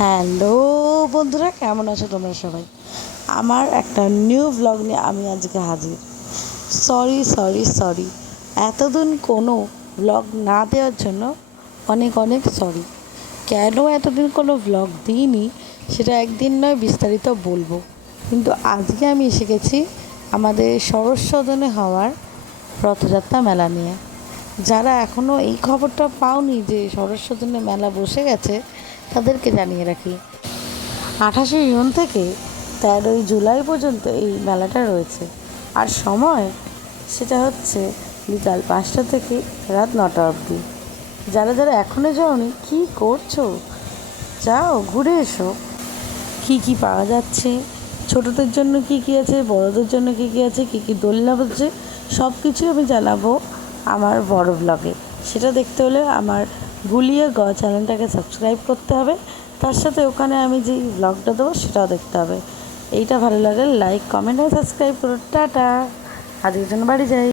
Hello বন্ধুরা, কেমন আছো তোমরা সবাই? আমার একটা নিউ ব্লগ নিয়ে আমি আজকে হাজির। সরি সরি সরি, এতদিন কোনো ব্লগ না দেওয়ার জন্য অনেক অনেক সরি। কেন এতদিন কোনো ব্লগ দিইনি সেটা একদিন নয় বিস্তারিত বলবো, কিন্তু আজকে আমি এসে গেছি আমাদের সরস্বতনে হওয়ার রথযাত্রা মেলা নিয়ে। যারা এখনও এই খবরটা পাওনি যে সরস্বতনে মেলা বসে গেছে, তাদেরকে জানিয়ে রাখি, 28শে জুন থেকে 13ই জুলাই পর্যন্ত এই মেলাটা রয়েছে। আর সময় সেটা হচ্ছে বিকাল 5টা থেকে রাত 9টা অবধি। যারা যারা এখনও যাওনি, কী করছো? যাও, ঘুরে এসো। কী কী পাওয়া যাচ্ছে, ছোটদের জন্য কী কী আছে, বড়দের জন্য কী কী আছে, কী কী দোলনা হচ্ছে, সব কিছুই আমি জানাবো আমার বড় ব্লগে। সেটা দেখতে হলে আমার গুলিয়ে গ চ্যানেলটাকে সাবস্ক্রাইব করতে হবে। তার সাথে ওখানে আমি যেই ব্লগটা দেবো সেটাও দেখতে হবে। এইটা ভালো লাগলে লাইক, কমেন্ট আর সাবস্ক্রাইব করো। টাটা, আজকের জন্য বাড়ি যাই।